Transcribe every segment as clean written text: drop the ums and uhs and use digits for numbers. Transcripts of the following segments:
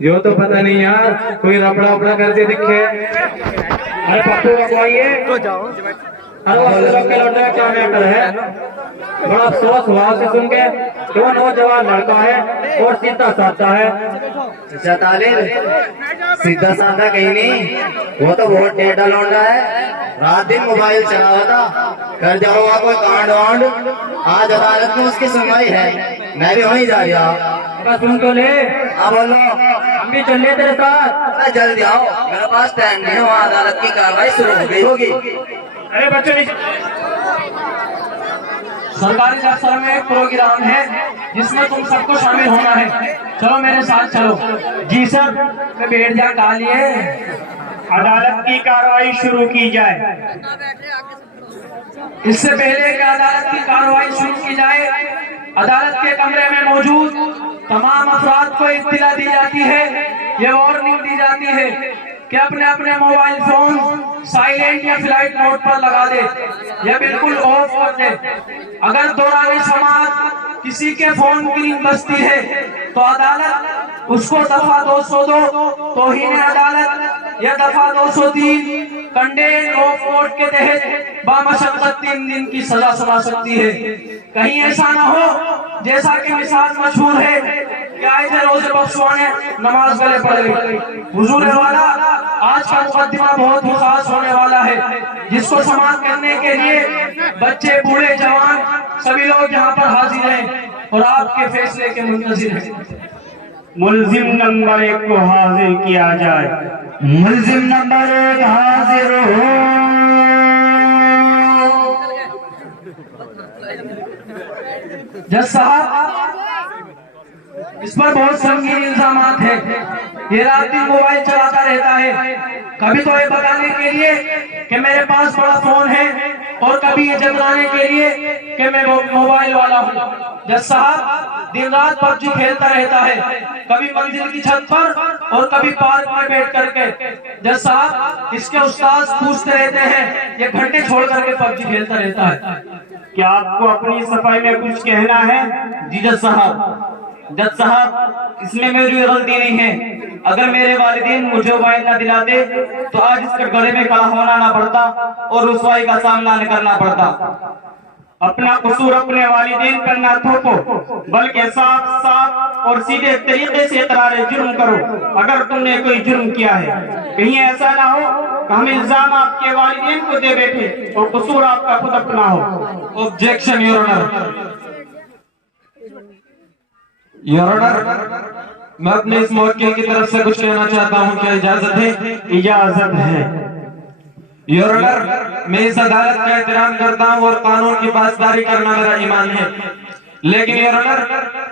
यो तो पता नहीं यार, कोई रपड़ा उपड़ा करते दिखे। अरे पप्पू आइए। अरे वो के लौटा क्या मैटर है? बड़ा अफसोस हुआ उसे सुन के। वो नौजवान लड़का है और सीधा साधा है। सीधा साधा कहीं नहीं, वो तो बहुत टेढ़ा लौंडा है। रात दिन मोबाइल चला हुआ था, कर जाऊंगा कोई कांड वांड। आज अदालत में उसकी सुनवाई है, मैं भी वहीं जा रहा। सुन तो ले। हाँ बोलो। हम भी चल तेरे साथ। जल्दी आओ, मेरे पास टाइम नहीं है, वहाँ अदालत की कार्रवाई शुरू हो गई होगी। अरे बच्चों सरकारी दफ्तर में एक प्रोग्राम है जिसमें तुम सबको शामिल होना है। चलो मेरे साथ चलो। जी सर, मैं बैठ जा डालिए। अदालत की कार्रवाई शुरू की जाए। इससे पहले कि अदालत की कार्रवाई शुरू की जाए, अदालत के कमरे में मौजूद तमाम अफराद को इत्तला दी जाती है, ये वार्निंग दी जाती है कि अपने अपने मोबाइल फोन साइलेंट या फ्लाइट मोड पर लगा दे या बिल्कुल ऑफ कर दे। अगर दौरान समाअत किसी के फोन की रिंग बजती है तो अदालत उसको दफा 202 तौहीन अदालत या दफा 203 कंडेम ऑफ कोर्ट के तहत बामशक्कत 3 दिन की सजा सुना सकती है। कहीं ऐसा न हो जैसा कि मिसाल मशहूर है कि आए थे रोजे बख्शवाने नमाज गले पड़ गई। हुजूर वाला, आज का मुकद्दमा बहुत ही खास होने वाला है, जिसको समाप्त करने के लिए बच्चे बूढ़े जवान सभी लोग यहाँ पर हाजिर हैं और आपके फैसले के मुंतजिर हैं। मुल्जिम नंबर 1 को हाजिर किया जाए। मुल्जिम नंबर 1 हाजिर हो। जज साहब, इस पर बहुत संगीन इल्जामात है। ये रात दिन मोबाइल चलाता रहता है, कभी तो ये बताने के लिए कि मेरे पास बड़ा फोन है और कभी ये जताने के लिए कि मैं मोबाइल वाला हूँ। जज साहब, दिन रात पबजी खेलता रहता है, कभी मंजिल की छत पर और कभी पार्क में बैठ करके। जज साहब, इसके उस्ताद पूछते रहते हैं, ये घंटे छोड़ करके पबजी खेलता रहता है। क्या आपको अपनी सफाई में कुछ कहना है? जी जज साहब, इसमें मेरी गलती नहीं है। अगर मेरे वालिदैन मुझे मोबाइल न दिलाते तो आज इस कटघरे में खड़ा होना ना पड़ता और रुसवाई का सामना न करना पड़ता। अपना कसूर अपने वालिदैन पर ना थोपो, बल्कि साफ साफ और सीधे तरीके से इकरार जुर्म करो अगर तुमने कोई जुर्म किया है। कहीं ऐसा ना हो कि हम इल्जाम आपके वालिदैन को दे बैठे और कसूर आपका खुद अपना हो। Objection your honour. Your honour, मैं अपने इस मुवक्किल की तरफ से कुछ कहना चाहता हूँ, क्या इजाजत है? इजाजत है। योर ऑनर, मैं इस अदालत का एहतराम करता हूँ और कानून की पासदारी करना मेरा ईमान है, लेकिन योर ऑनर,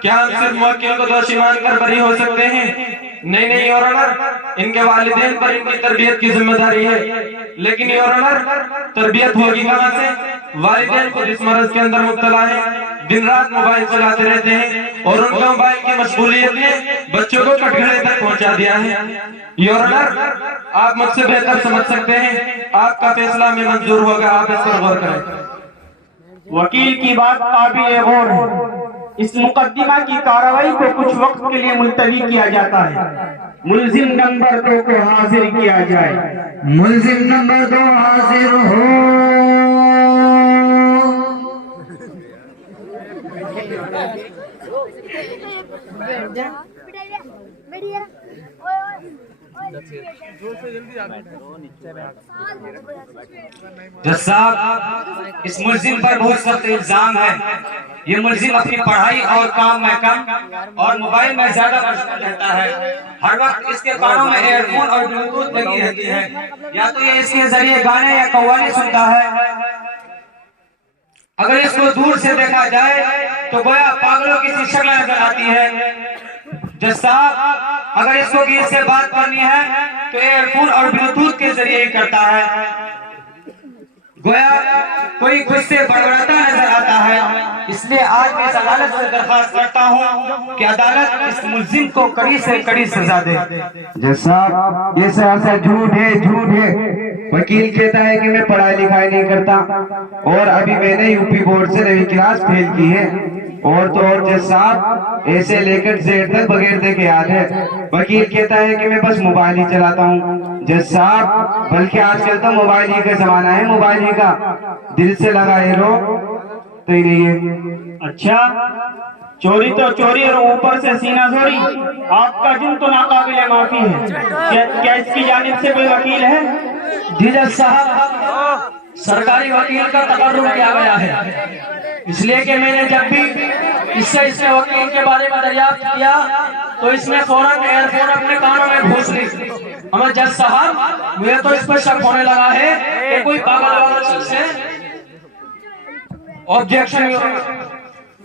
क्या हम सिर्फ मुवक्किल को दोषी मानकर बरी हो सकते हैं? नहीं योर ऑनर, इनके वालिदैन पर इनकी तरबियत की जिम्मेदारी है। लेकिन योर ऑनर, तरबियत होगी कहाँ से? वालिदैन को जिस मर्ज के अंदर मुब्तला है, दिन रात मोबाइल चलाते रहते हैं और उनका मोबाइल की मशगूलियत ने बच्चों को कटघरे तक पहुंचा दिया है। योर ऑनर, आप मुझसे बेहतर समझ सकते हैं, आपका फैसला में मंजूर होगा, आप इस पर गौर करें। वकील की बात काबिल गौर है। इस मुकद्दमा की कार्रवाई को कुछ वक्त के लिए मुलतवी किया जाता है। मुल्जिम नंबर 2 को हाजिर किया जाए। मुल्जिम नंबर 2 हाजिर हो। जज साहब, इस मुल्जिम पर बहुत सख्त इल्जाम है। ये मुल्जिम अपनी पढ़ाई और काम में कम और मोबाइल में ज्यादा मशगूल रहता है। हर वक्त इसके कानों में एयरफोन और ब्लूटूथ लगी रहती है, या तो ये इसके जरिए गाने या कव्वाली सुनता है। अगर इसको दूर से देखा जाए तो गोया पागलों की सी शक्ल नजर आती है। जज साहब, अगर इसको गीत से बात करनी है तो एयरफोन और ब्लूटूथ के जरिए ही करता है। गोया कोई खुद से बड़बड़ाता नजर आता है। इसलिए आज मैं इस अदालत से दरख्वास्त करता हूँ कि अदालत इस मुल्जिम को कड़ी से कड़ी सजा दे। जैसा ये सरासर झूठ है, झूठ है। वकील कहता है कि मैं पढ़ाई लिखाई नहीं करता और अभी मैंने यूपी बोर्ड से 9वीं क्लास फेल की है। اور تو اور جج صاحب ایسے لے کر زیڈ تک بغیر دیکھے یاد ہے وکیل کہتا ہے کہ میں بس موبائل ہی چلاتا ہوں جج صاحب بلکہ آج کل تو موبائل ہی کا زمانہ ہے موبائل ہی کا دل سے لگائے لو تو ہی نہیں ہے اچھا چوری تو چوری اور اوپر سے سینہ زوری آپ کا جرم تو ناقابل معافی ہے کیا اس کی جانب سے کوئی وکیل ہے؟ جی جج صاحب سرکاری وکیل کا تقرر کیا گیا ہے اس لیے کہ میں نے جب بھی اس سے وکیل کے بارے میں دریافت کیا تو اس نے فوراً ایئر فون اپنے کانوں میں گھوس لی ہمیں جج صاحب مجھے تو اس پر شک ہونے لگا ہے کہ کوئی پاگل والا شخص ہے آبجیکشن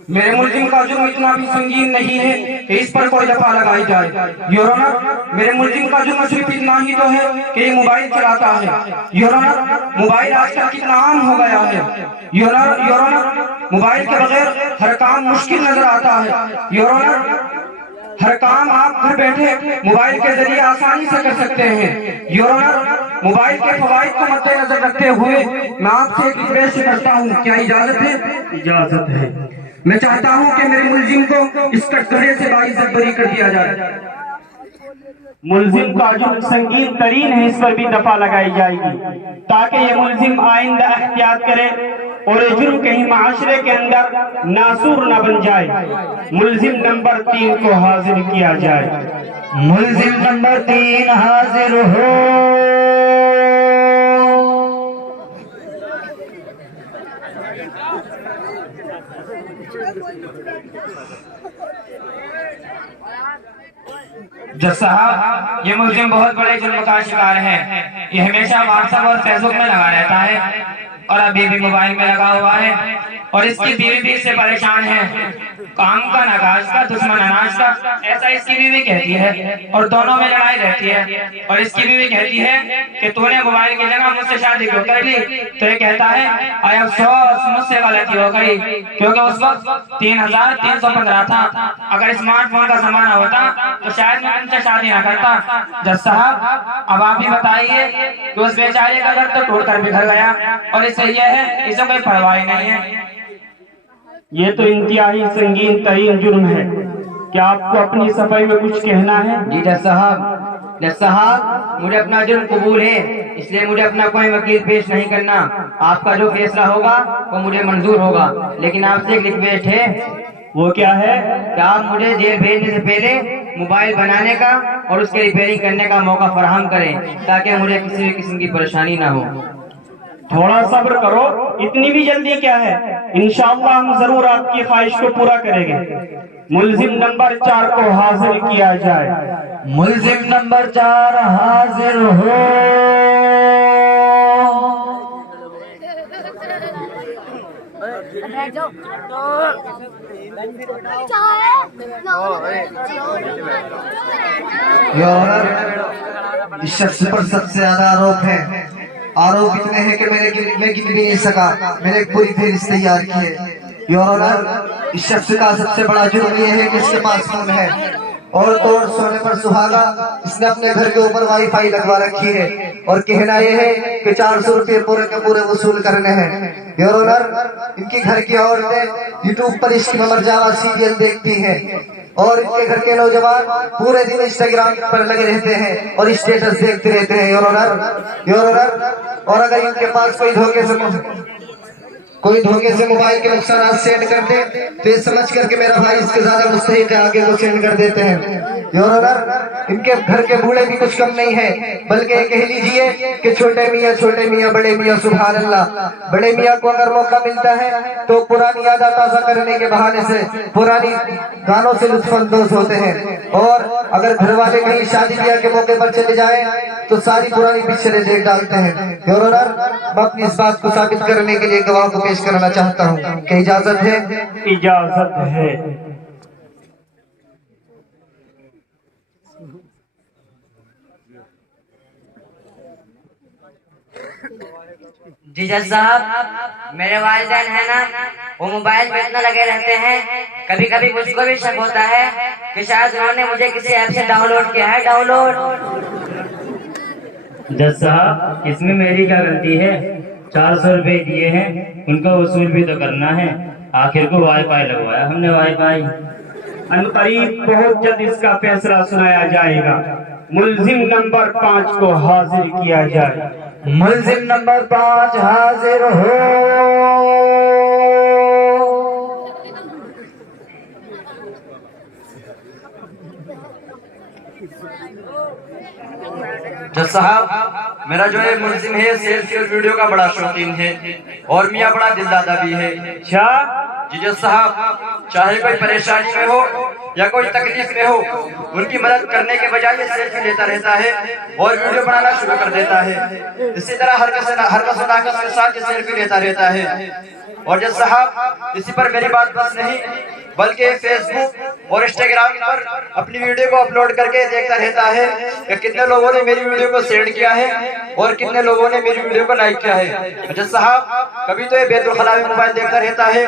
میرے ملزم کا جرم اتنا بھی سنگین نہیں ہے کہ اس پر کوئی دفعہ لگائی جائے یور آنر میرے ملزم کا جرم صرف اتنا ہی تو ہے کہ یہ موبائل چلاتا ہے یور آنر موبائل آج کل کتنا عام ہو گیا ہے یور آنر موبائل کے بغیر ہر کام مشکل نظر آتا ہے یور آنر ہر کام آپ گھر بیٹھے موبائل کے ذریعے آسانی سے کر سکتے ہیں یور آنر موبائل کے فوائد کو مد نظر رکھتے ہوئے میں آپ سے ایک ریکویسٹ کرتا ہوں کیا اجازت ہے؟ اجازت ہے میں چاہتا ہوں کہ میرے ملزم کو اس کٹگڑے سے باعزت بری کر دیا جائے ملزم کا جرم سنگین ترین ہے اس پر بھی دفعہ لگائی جائے گی تاکہ یہ ملزم آئندہ احتیاط کرے اور یہ جرم کہیں معاشرے کے اندر ناسور نہ بن جائے ملزم نمبر 3 کو حاضر کیا جائے ملزم نمبر 3 حاضر ہو جج صاحب یہ ملزم بہت بڑے جرم کا شکار ہے یہ ہمیشہ واٹس ایپ اور فیس بک میں لگا رہتا ہے اور ابھی بھی موبائل میں لگا ہوا ہے اور اس کی بیوی بھی اس سے پریشان ہے کام کا ناکاش کا دشمن اناج کا ایسا اس کی بیوی کہتی ہے اور دونوں میں لڑائی رہتی ہے اور اس کی بیوی کہتی ہے کہ تو نے موبائل کی جگہ مجھ سے شادی کیوں کر لی تو یہ کہتا ہے اے افسوس مجھ سے غلطی ہو گئی کیونکہ اس وقت 3315 تھا اگر اسمارٹ فون کا زمانہ ہوتا تو شاید میں ان سے شادی نہ کرتا جج صاحب اب آپ ہی بتائیے کہ اس بیچارے کا گھر تو ٹوٹ کر بکھر گیا اور اس سے یہ ہے اسے کوئی پرواہ نہیں ہے یہ تو انتہائی سنگین ترین جرم ہے کیا آپ کو اپنی صفائی میں کچھ کہنا ہے؟ جی جج صاحب مجھے اپنا جرم قبول ہے اس لیے مجھے اپنا کوئی وکیل پیش نہیں کرنا آپ کا جو فیصلہ ہوگا وہ مجھے منظور ہوگا لیکن آپ سے ایک ریکویسٹ ہے وہ کیا ہے؟ کہ آپ مجھے جیل بھیجنے سے پہلے موبائل بنانے کا اور اس کے ریپیئرنگ کرنے کا موقع فراہم کریں تاکہ مجھے کسی بھی قسم کی پریشانی نہ ہو تھوڑا صبر کرو اتنی بھی جلدی کیا ہے انشاءاللہ ہم ضرور آپ کی خواہش کو پورا کریں گے ملزم نمبر 4 کو حاضر کیا جائے ملزم نمبر 4 حاضر ہو اس شخص پر سب سے زیادہ آروپ ہے آروپ اتنے ہیں کہ میں گن بھی نہیں سکا میں نے ایک پوری فہرست تیار کی ہے یور آنر اس شخص کا سب سے بڑا جرم یہ ہے کہ اس کے پاس فون ہے اور تو اور سونے پر سہاگا اس نے اپنے گھر کے اوپر وائی فائی لگوا رکھی ہے اور کہنا یہ ہے کہ 400 روپے پورے کے پورے وصول کرنے ہیں یور آنر ان کی گھر کی عورتیں یوٹیوب پر عشق میں مرجاوا سیریل دیکھتی ہیں اور ان کے گھر کے نوجوان پورے دن انسٹاگرام پر لگے رہتے ہیں اور اسٹیٹس دیکھتے رہتے ہیں یور آنر اور اگر ان کے پاس کوئی دھوکے سے موبائل کے نقصانات سینڈ کرتے تو یہ سمجھ کر کہ میرا بھائی اس کے زیادہ مستحق ہے آگے وہ سینڈ کر دیتے ہیں یور آنر ان کے گھر کے بوڑھے بھی کچھ کم نہیں ہیں بلکہ کہہ لیجئے کہ چھوٹے میاں بڑے میاں سبحان اللہ بڑے میاں کو اگر موقع ملتا ہے تو پرانی یاداں تازہ کرنے کے بہانے سے پرانی گانوں سے لطف اندوز ہوتے ہیں اور اگر گھر والے کہیں شادی بیاہ کے موقع پر چلے جائیں تو ساری پرانی پکچریں دیکھ ڈالتے ہیں یور آنر میں اپنی اس بات کو ثابت کرنے کے لیے گواہ کو پیش کرنا چاہتا ہوں کہ اجازت ہے اجازت ہے جی جج صاحب میرے والدین ہیں نا وہ موبائل میں اتنا لگے رہتے ہیں کبھی کبھی مجھ کو بھی شک ہوتا ہے کہ شاید انہوں نے مجھے کسی ایپ سے ڈاؤن لوڈ کیا ہے جج صاحب اس میں میری کیا غلطی ہے 400 रुपए दिए हैं, उनका वसूल भी तो करना है। आखिर को वाईफाई लगवाया हमने, वाईफाई। अनकरीब बहुत जल्द इसका फैसला सुनाया जाएगा। मुल्जिम नंबर 5 को हाजिर किया जाए। मुल्जिम नंबर 5 हाजिर हो। जज साहब, मेरा जो है मुल्जिम है सेल्फी और वीडियो का बड़ा शौकीन है और मियाँ बड़ा दिलदादा भी है। अच्छा जी जज साहब, चाहे कोई परेशानी में हो या कोई तकलीफ में हो, उनकी मदद करने के बजाय ये सेल्फी लेता रहता है और वीडियो बनाना शुरू कर देता है। इसी तरह हर सदाकत के साथ ये सेल्फी लेता रहता है। और जज साहब, इसी पर मेरी बात बस नहीं, बल्कि फेसबुक और इंस्टाग्राम पर अपनी वीडियो को अपलोड करके देखता रहता है कि कितने लोगों ने मेरी वीडियो को शेयर किया है और कितने लोगों ने मेरी वीडियो को लाइक किया है। जज साहब, कभी तो ये बैतुल-खला में मोबाइल देखता रहता है,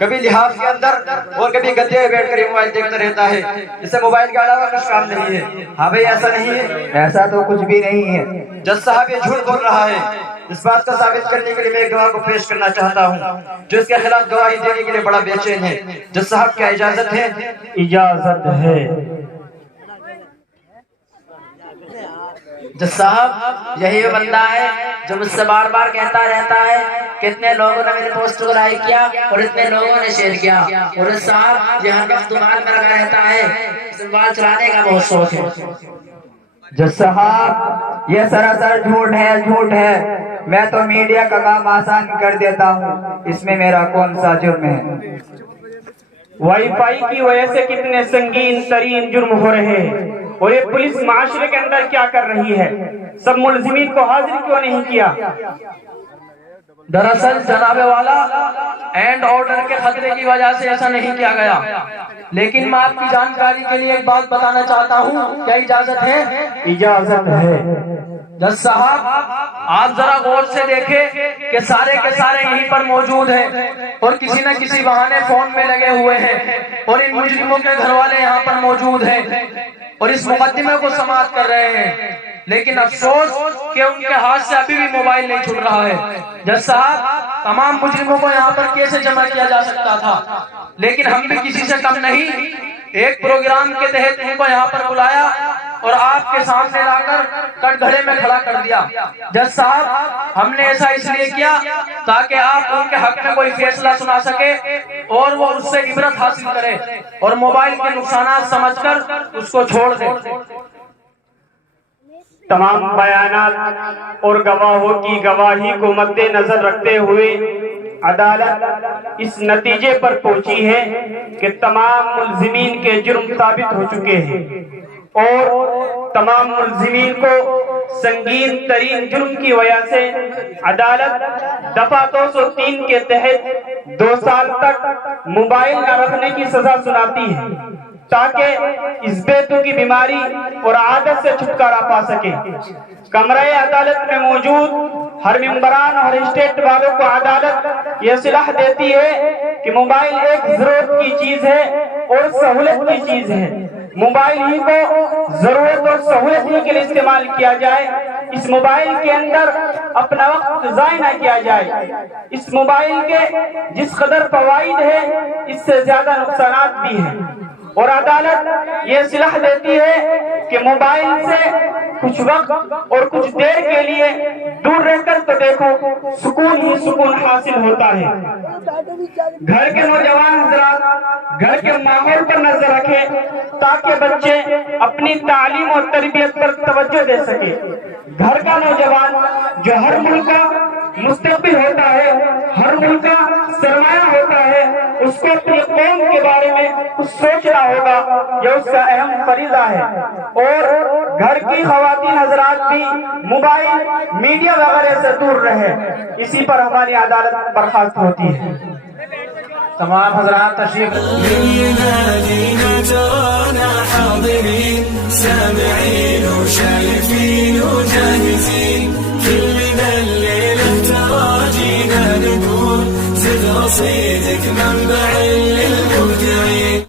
कभी लिहाफ के अंदर और कभी गद्दे में बैठ कर ये मोबाइल देखता रहता है। इससे मोबाइल के अलावा कुछ काम नहीं है। हाँ भाई, ऐसा नहीं है? ऐसा तो कुछ भी नहीं है। जज साहब, ये झूठ बोल रहा है। इस बात का साबित करने के लिए मैं एक गवाह को पेश करना चाहता हूँ जो इसके खिलाफ गवाही देने के लिए बड़ा बेचैन है। जज साहब, क्या इजाजत है? इजाजत है। जज साहब, यही वो बंदा है जो मुझसे बार बार कहता रहता है कितने लोगों ने मेरे पोस्ट को लाइक किया और इतने लोगों ने शेयर किया। और जज साहब, ये हर वक्त दुकान में लगा रहता है, मोबाइल चलाने का बहुत शौक है। जज साहब, ये सरासर झूठ है, झूठ है। मैं तो मीडिया का काम आसान कर देता हूँ, इसमें मेरा कौन सा जुर्म है? वाईफाई की वजह से कितने संगीन तरीन जुर्म हो रहे हैं और ये पुलिस माशरे के अंदर क्या कर रही है? सब मुल्जिमीन को हाजिर क्यों नहीं किया? दरअसल जनाबे वाला एंड ऑर्डर के खतरे की वजह से ऐसा नहीं किया गया। लेकिन मैं आपकी जानकारी के लिए एक बात बताना चाहता हूँ, क्या इजाजत है? इजाजत है। जज साहब, आप जरा गौर से देखें कि सारे के सारे यहीं पर मौजूद हैं और किसी न किसी बहाने फोन में लगे हुए हैं और इन मुजरिमों के घर वाले यहाँ पर मौजूद हैं और इस मुकदमे को समाप्त कर रहे हैं। लेकिन अफसोस कि उनके हाथ से अभी भी मोबाइल नहीं छूट रहा है। जज साहब, तमाम मुजरिमों को यहाँ पर कैसे जमा किया जा सकता था, लेकिन हम भी किसी से कम नहीं, एक प्रोग्राम के तहत उनको यहाँ पर बुलाया और आपके सामने लाकर कटघरे में खड़ा कर दिया। जज साहब, हमने ऐसा इसलिए किया ताकि आप उनके हक में कोई फैसला सुना सके और वो उससे इबरत हासिल करे और मोबाइल के नुकसान समझकर उसको छोड़ दे। तमाम बयानात और गवाहों की गवाही को मद्देनजर रखते हुए अदालत इस नतीजे पर पहुंची है कि तमाम मुल्जिमीन के जुर्म साबित हो चुके हैं और तमाम मुल्जिमीन को संगीन तरीन जुर्म की वजह से अदालत दफा 203 के तहत 2 साल तक मोबाइल न रखने की सजा सुनाती है ताकि इस बेतु की बीमारी और आदत से छुटकारा पा सके। कमरे अदालत में मौजूद हर मेंबरान और स्टेट वालों को अदालत यह सलाह देती है कि मोबाइल एक जरूरत की चीज है और सहूलत की चीज है। मोबाइल ही को जरूरत और सहूलत ही के लिए इस्तेमाल किया जाए। इस मोबाइल के अंदर अपना वक्त ज़ाया न किया जाए। इस मोबाइल के जिस कदर फवाइद है, इससे ज्यादा नुकसानात भी हैं और अदालत ये सलाह देती है कि मोबाइल से कुछ वक्त और कुछ देर के लिए दूर रहकर तो देखो, सुकून ही सुकून हासिल होता है। घर के नौजवान हज़रात घर के माहौल पर नजर रखें ताकि बच्चे अपनी तालीम और तरबियत पर तवज्जो दे सके। घर का नौजवान जो हर मुल्क का मुस्तकबिल होता है, हर मुल्क का सरमाया होता है, उसको अपनी कौम के बारे में कुछ सोचना होगा, यह उसका अहम फरीजा है। और घर की खवातीन हजरात भी मोबाइल मीडिया वगैरह से दूर रहे, इसी पर हमारी अदालत बर्खास्त होती है। तमाम हजरात तशरीफ رصيدك منبع